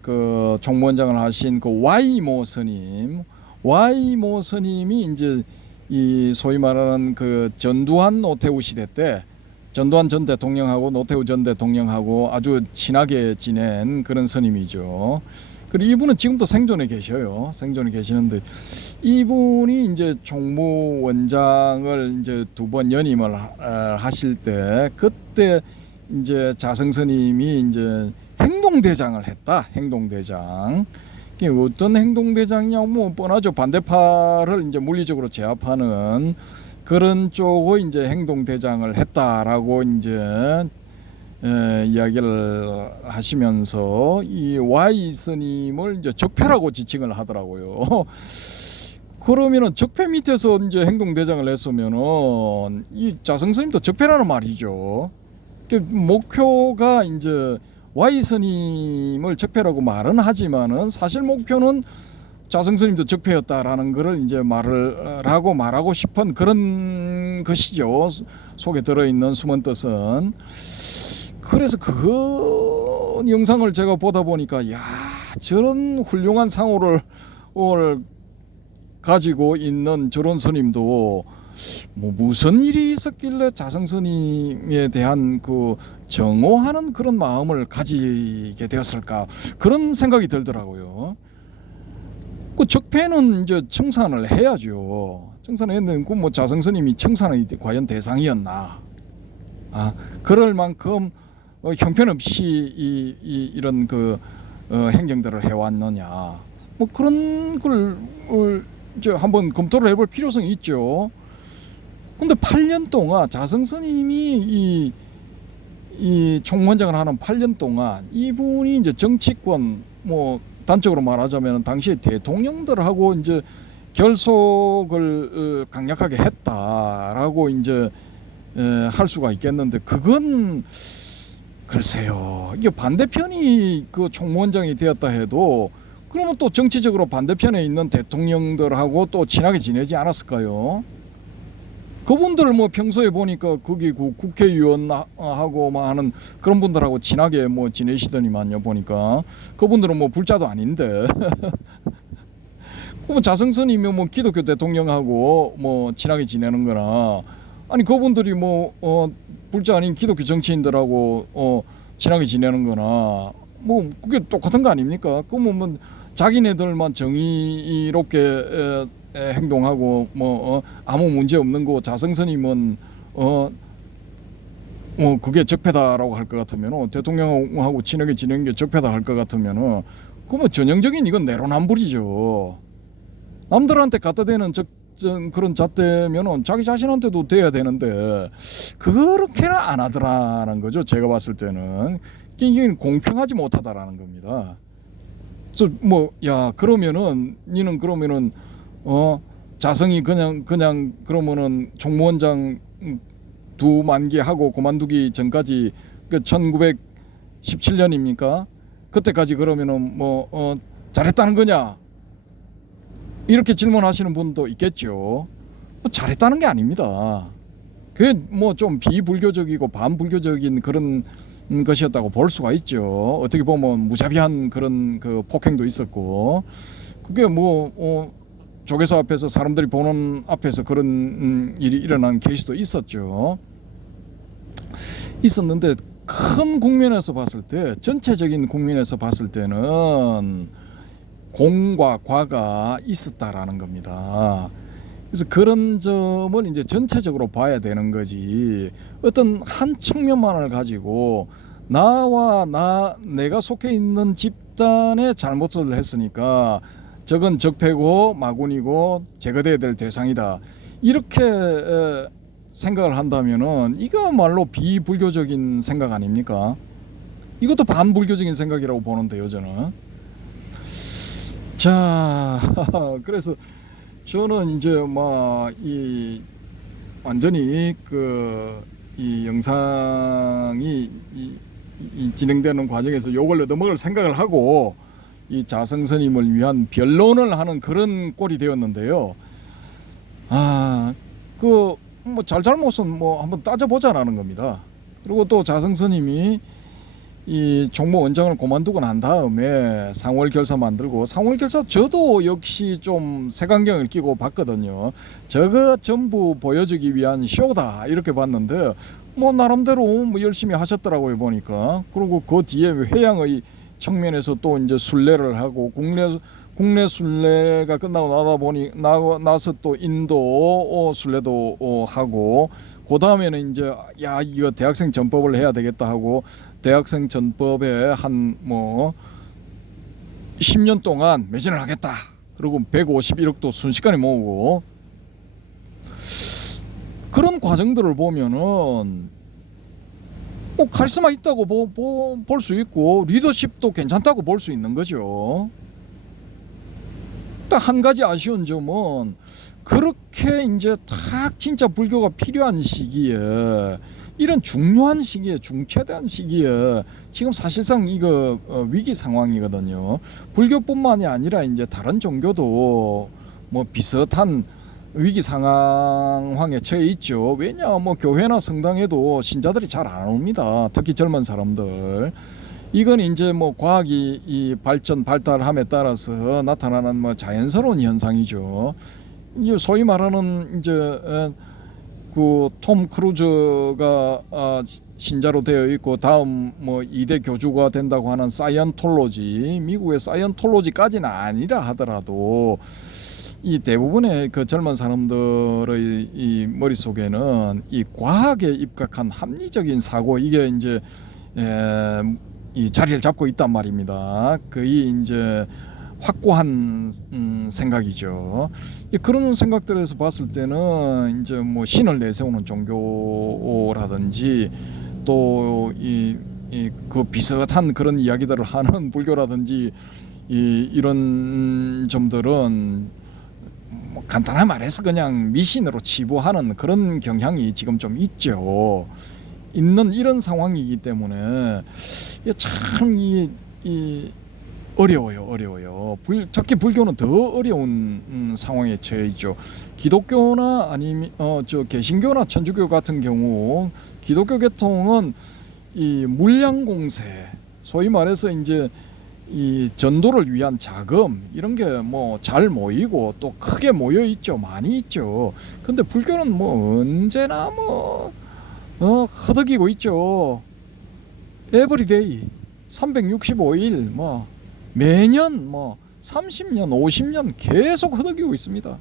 그 총무원장을 하신 그 와이모 스님이 이제 이 소위 말하는 그 전두환 노태우 시대 때 전두환 전 대통령하고 노태우 전 대통령하고 아주 친하게 지낸 그런 스님이죠. 그리고 이분은 지금도 생존해 계셔요. 생존해 계시는데, 이분이 이제 총무원장을 이제 2번 연임을 하실 때, 그때 이제 자성 스님이 이제 행동대장을 했다. 행동대장. 이게 어떤 행동대장이냐고 뭐 뻔하죠. 반대파를 이제 물리적으로 제압하는 그런 쪽의 이제 행동대장을 했다라고 이제 이야기를 하시면서 이 Y 스님을 이제 적폐라고 지칭을 하더라고요. 그러면은 적폐 밑에서 이제 행동대장을 했으면은 이 자성 스님도 적폐라는 말이죠. 목표가 이제 Y 스님을 적폐라고 말은 하지만은 사실 목표는 자성 스님도 적폐였다라는 것을 이제 말하고 싶은 그런 것이죠. 속에 들어있는 숨은 뜻은. 그래서 그 영상을 제가 보다 보니까, 야, 저런 훌륭한 상호를 가지고 있는 저런 스님도 뭐 무슨 일이 있었길래 자성 스님에 대한 그 정오하는 그런 마음을 가지게 되었을까, 그런 생각이 들더라고요. 그 적폐는 이제 청산을 해야죠. 청산을 했는데 그 뭐 자성 스님이 청산의 과연 대상이었나? 그럴 만큼 형편없이 이런 그 행정들을 해왔느냐? 뭐 그런 걸 이제 한번 검토를 해볼 필요성이 있죠. 근데 8년 동안 자성 스님이 이 총무원장을 하는 8년 동안 이분이 이제 정치권, 뭐 단적으로 말하자면 당시에 대통령들하고 이제 결속을 강력하게 했다라고 이제 할 수가 있겠는데, 그건 글쎄요, 이게 반대편이 그 총무원장이 되었다 해도 그러면 또 정치적으로 반대편에 있는 대통령들하고 또 친하게 지내지 않았을까요? 그분들 뭐 평소에 보니까 거기 그 국회의원하고 막 하는 그런 분들하고 친하게 뭐 지내시더니만요. 보니까 그분들은 뭐 불자도 아닌데 그럼 자성 스님이 뭐 기독교 대통령하고 뭐 친하게 지내는 거나, 아니 그분들이 뭐 불자 아닌 기독교 정치인들하고 친하게 지내는 거나, 뭐 그게 똑같은 거 아닙니까? 그러면 뭐 자기네들만 정의롭게 행동하고 뭐 아무 문제 없는 거, 자성 스님은 뭐 그게 적폐다라고 할 것 같으면, 대통령하고 친하게 지내는 게 적폐다 할 것 그러면 전형적인 이건 내로남불이죠. 남들한테 갖다 대는 그런 잣대면은 자기 자신한테도 돼야 되는데 그렇게는 안 하더라는 거죠. 제가 봤을 때는 이게 공평하지 못하다라는 겁니다. 그래서 뭐 그러면은 니는 그러면은 자성이 그냥 그러면은 총무원장 두 만기 하고 그만두기 전까지, 그 1917년입니까? 그때까지 그러면은 뭐 잘했다는 거냐? 이렇게 질문하시는 분도 있겠죠. 잘했다는 게 아닙니다. 그게 뭐 좀 비불교적이고 반불교적인 그런 것이었다고 볼 수가 있죠. 어떻게 보면 무자비한 그런 그 폭행도 있었고, 그게 뭐 조계사 앞에서 사람들이 보는 앞에서 그런 일이 일어난 케이스도 있었는데, 큰 국면에서 봤을 때, 전체적인 국면에서 봤을 때는 공과 과가 있었다라는 겁니다. 그래서 그런 점을 이제 전체적으로 봐야 되는 거지, 어떤 한 측면만을 가지고 내가 속해 있는 집단의 잘못을 했으니까 저건 적폐고 마군이고 제거돼야 될 대상이다, 이렇게 생각을 한다면은 이거말로 비불교적인 생각 아닙니까? 이것도 반불교적인 생각이라고 보는데요, 저는. 자, 그래서 저는 이제 이 완전히 이 영상이 이 진행되는 과정에서 요걸 얻어먹을 생각을 하고 이 자성 스님을 위한 변론을 하는 그런 꼴이 되었는데요. 뭐 잘못은 뭐 한번 따져보자라는 겁니다. 그리고 또 자성 스님이 이 총무원장을 그만두고 난 다음에 상월결사 만들고, 상월결사 저도 역시 좀 색안경을 끼고 봤거든요. 저거 전부 보여주기 위한 쇼다 이렇게 봤는데 뭐 나름대로 뭐 열심히 하셨더라고요, 보니까. 그리고 그 뒤에 회양의 측면에서 또 이제 순례를 하고, 국내 순례가 끝나고 나서 또 인도 순례도 하고, 그 다음에는 이제 이거 대학생 전법을 해야 되겠다 하고 대학생 전법에 한 10년 동안 매진을 하겠다. 그리고 151억도 순식간에 모으고, 그런 과정들을 보면은 뭐 카리스마 있다고 볼 수 있고 리더십도 괜찮다고 볼 수 있는 거죠. 딱 한 가지 아쉬운 점은, 그렇게 이제 딱 진짜 불교가 필요한 시기에, 이런 중요한 시기에, 중최대한 시기에 지금 사실상 이거 위기 상황이거든요. 불교뿐만이 아니라 이제 다른 종교도 뭐 비슷한 위기 상황에 처해 있죠. 왜냐, 뭐 교회나 성당에도 신자들이 잘 안 옵니다. 특히 젊은 사람들. 이건 이제 뭐 과학이 이 발달함에 따라서 나타나는 뭐 자연스러운 현상이죠. 이제 소위 말하는 이제 그 톰 크루즈가 신자로 되어 있고 다음 뭐 2대 교주가 된다고 하는 사이언톨로지, 미국의 사이언톨로지까지는 아니라 하더라도 이 대부분의 그 젊은 사람들의 이 머릿속에는 이 과학에 입각한 합리적인 사고, 이게 이제 이 자리를 잡고 있단 말입니다. 거의 이제 확고한 생각이죠. 그런 생각들에서 봤을 때는 이제 뭐 신을 내세우는 종교라든지 또 그 비슷한 그런 이야기들을 하는 불교라든지 이런 점들은 뭐 간단하게 말해서 그냥 미신으로 치부하는 그런 경향이 지금 좀 있죠. 있는 이런 상황이기 때문에 참 어려워요. 특히 불교는 더 어려운 상황에 처해 있죠. 기독교나 아니면 개신교나 천주교 같은 경우, 기독교 계통은 이 물량 공세, 소위 말해서 이제 이 전도를 위한 자금, 이런 게 뭐 잘 모이고 또 크게 모여 있죠. 많이 있죠. 근데 불교는 뭐 언제나 뭐 허덕이고 있죠. 에브리데이 365일 뭐 매년 뭐 30년 50년 계속 허덕이고 있습니다.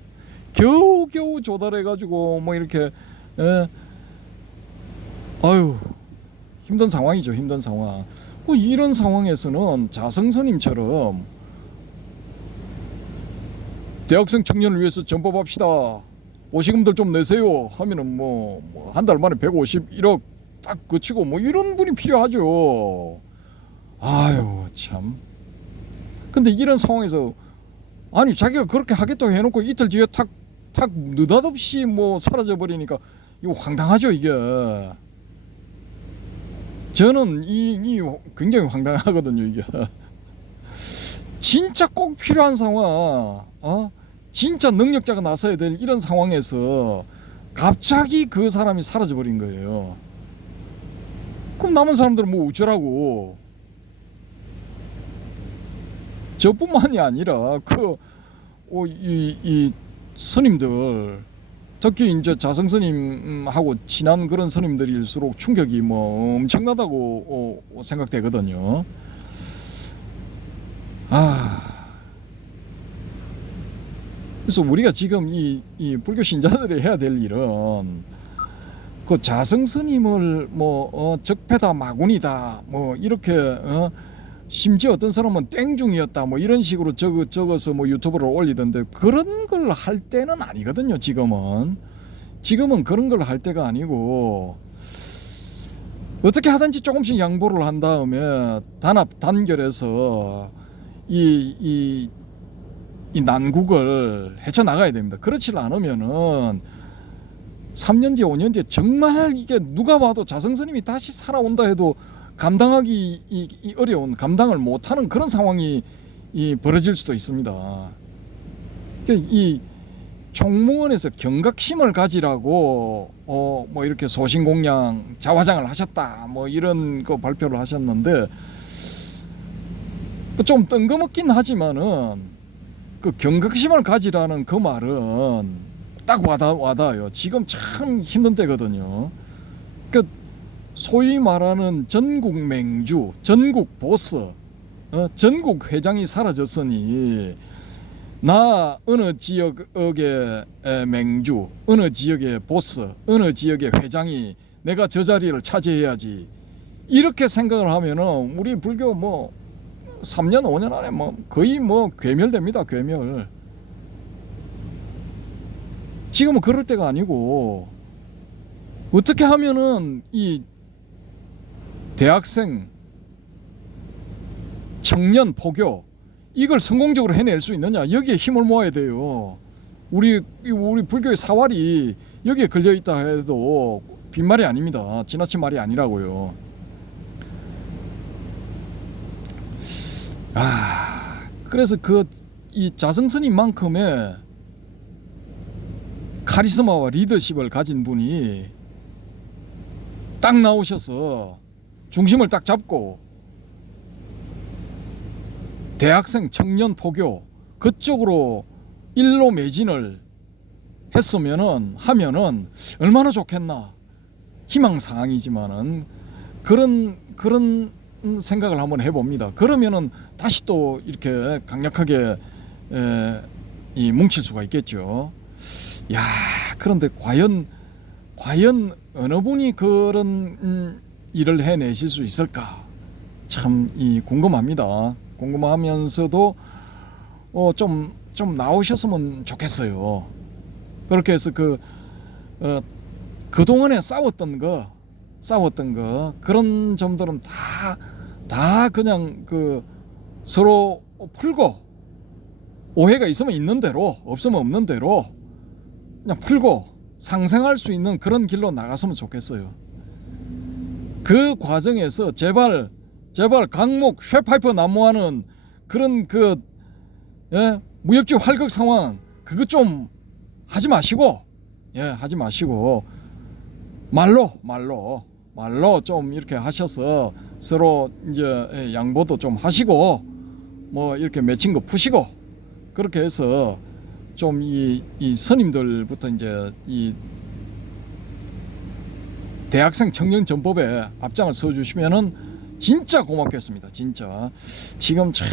겨우겨우 조달해 가지고 뭐 이렇게 아유 힘든 상황이죠. 힘든 상황. 이런 상황에서는 자성스님처럼 대학생 청년을 위해서 전법합시다, 보시금들 좀 내세요 하면은 뭐 한 달 만에 151억 딱 그치고 뭐 이런 분이 필요하죠. 아유 참. 근데 이런 상황에서 아니 자기가 그렇게 하겠다고 해놓고 이틀 뒤에 탁 느닷없이 뭐 사라져 버리니까 이거 황당하죠. 이게 저는 이 굉장히 황당하거든요. 이게 진짜 꼭 필요한 상황, 진짜 능력자가 나서야 될 이런 상황에서 갑자기 그 사람이 사라져 버린 거예요. 그럼 남은 사람들은 뭐 어쩌라고. 저뿐만이 아니라 이 스님들, 특히 이제 자성 스님하고 친한 그런 스님들일수록 충격이 뭐 엄청나다고 생각되거든요. 그래서 우리가 지금 이 불교 신자들이 해야 될 일은 그 자성 스님을 뭐 적폐다 마군이다 뭐 이렇게 심지어 어떤 사람은 땡중이었다 뭐 이런 식으로 적어서 뭐 유튜브를 올리던데, 그런 걸 할 때는 아니거든요. 지금은 그런 걸 할 때가 아니고 어떻게 하든지 조금씩 양보를 한 다음에 단결해서 이 난국을 헤쳐나가야 됩니다. 그렇지 않으면은 3년 뒤에 5년 뒤에 정말 이게 누가 봐도 자성스님이 다시 살아온다 해도 감당하기 어려운, 감당을 못하는 그런 상황이 벌어질 수도 있습니다. 이 총무원에서 경각심을 가지라고 뭐 이렇게 소신공양 자화장을 하셨다 뭐 이런 거 발표를 하셨는데, 좀 뜬금없긴 하지만은 그 경각심을 가지라는 그 말은 딱 와닿아요. 지금 참 힘든 때거든요. 그 소위 말하는 전국 맹주, 전국 보스, 전국 회장이 사라졌으니 나 어느 지역의 맹주, 어느 지역의 보스, 어느 지역의 회장이 내가 저 자리를 차지해야지, 이렇게 생각을 하면은 우리 불교 뭐 3년 5년 안에 뭐 거의 뭐 괴멸됩니다. 괴멸. 지금은 그럴 때가 아니고 어떻게 하면은 이 대학생, 청년, 포교 이걸 성공적으로 해낼 수 있느냐, 여기에 힘을 모아야 돼요. 우리 불교의 사활이 여기에 걸려 있다 해도 빈말이 아닙니다. 지나친 말이 아니라고요. 그래서 이 자성스님만큼의 카리스마와 리더십을 가진 분이 딱 나오셔서 중심을 딱 잡고 대학생 청년 포교 그쪽으로 일로 매진을 하면은 얼마나 좋겠나. 희망사항이지만은 그런 생각을 한번 해봅니다. 그러면은 다시 또 이렇게 강력하게 뭉칠 수가 있겠죠. 야, 그런데 과연 어느 분이 그런 일을 해내실 수 있을까? 참 궁금합니다. 궁금하면서도 좀 나오셨으면 좋겠어요. 그렇게 해서 그동안에 싸웠던 거 그런 점들은 다 그냥 서로 풀고, 오해가 있으면 있는 대로 없으면 없는 대로 그냥 풀고 상생할 수 있는 그런 길로 나갔으면 좋겠어요. 그 과정에서 제발 강목 쇠파이프 난무하는 그런 무협지 활극 상황 그거 좀 하지 마시고, 하지 마시고 말로 좀 이렇게 하셔서 서로 이제 양보도 좀 하시고 뭐 이렇게 맺힌 거 푸시고, 그렇게 해서 좀 이 선임들부터 이제 이 대학생 청년 전법에 앞장을 서주시면은 진짜 고맙겠습니다. 진짜 지금 참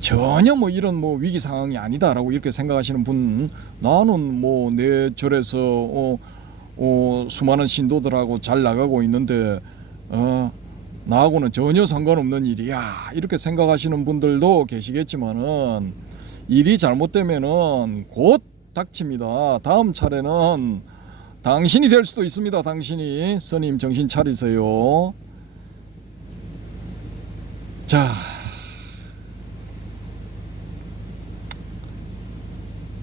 전혀 뭐 이런 뭐 위기 상황이 아니다라고 이렇게 생각하시는 분, 나는 뭐 내 절에서 수많은 신도들하고 잘 나가고 있는데 나하고는 전혀 상관없는 일이야 이렇게 생각하시는 분들도 계시겠지만은, 일이 잘못되면은 곧 닥칩니다. 다음 차례는 당신이 될 수도 있습니다. 당신이. 스님 정신 차리세요. 자,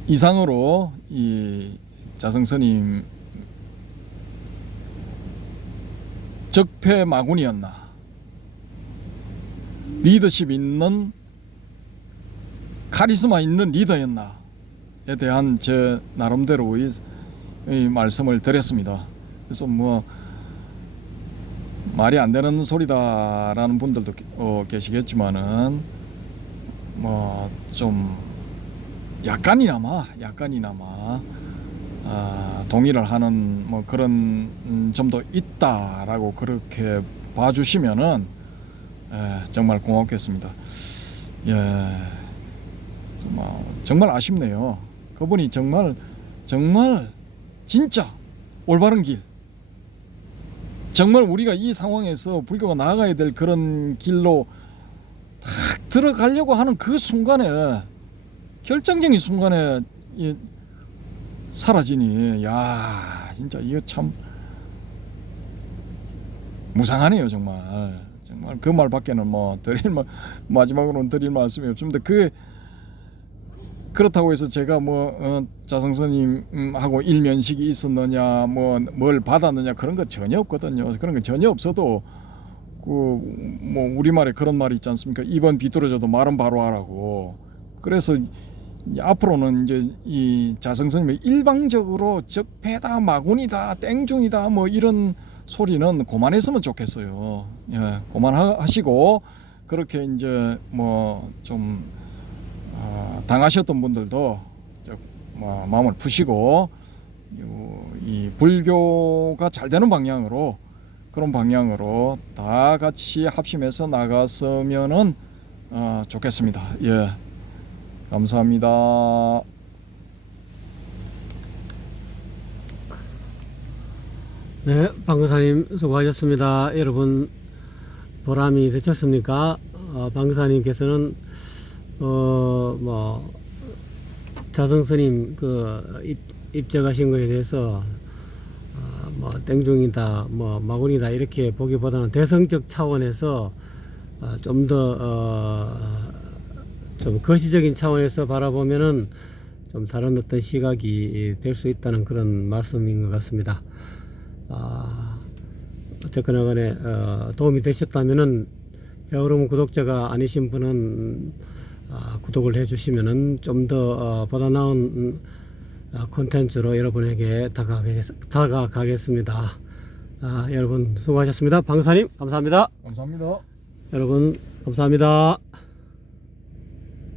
이상으로 이 자성스님 적폐 마군이었나, 리더십 있는 카리스마 있는 리더였나에 대한 제 나름대로의 말씀을 드렸습니다. 그래서 뭐 말이 안 되는 소리다라는 분들도 계시겠지만은 뭐 좀 약간이나마 동의를 하는 뭐 그런 점도 있다라고 그렇게 봐주시면은 정말 고맙겠습니다. 정말 아쉽네요. 그분이 정말 진짜 올바른 길, 정말 우리가 이 상황에서 불교가 나아가야 될 그런 길로 딱 들어가려고 하는 그 순간에, 결정적인 순간에 사라지니, 야, 진짜 이거 참 무상하네요. 정말 그 말밖에는 뭐 마지막으로는 드릴 말씀이 없습니다. 그렇다고 해서 제가 뭐 자성스님하고 일면식이 있었느냐, 뭐 뭘 받았느냐, 그런 거 전혀 없거든요. 그런 거 전혀 없어도 뭐 우리말에 그런 말이 있지 않습니까? 입은 비뚤어져도 말은 바로 하라고. 그래서 앞으로는 이제 이 자성스님이 일방적으로 적폐다, 마군이다, 땡중이다 뭐 이런 소리는 그만했으면 좋겠어요. 그만하시고, 그렇게 이제 뭐 좀 당하셨던 분들도 마음을 푸시고 이 불교가 잘 되는 방향으로, 그런 방향으로 다 같이 합심해서 나갔으면은 좋겠습니다. 감사합니다. 네, 방사님 수고하셨습니다. 여러분 보람이 되셨습니까? 방사님께서는 뭐 자성스님 입적하신 것에 대해서 뭐 땡중이다, 뭐 마군이다 이렇게 보기보다는 대성적 차원에서 좀 더 좀 거시적인 차원에서 바라보면은 좀 다른 어떤 시각이 될 수 있다는 그런 말씀인 것 같습니다. 어쨌거나 간에 도움이 되셨다면은 여러분 구독자가 아니신 분은 구독을 해주시면은 좀 더 보다 나은 콘텐츠로 여러분에게 다가가겠습니다. 여러분 수고하셨습니다. 방사님 감사합니다. 감사합니다. 여러분 감사합니다.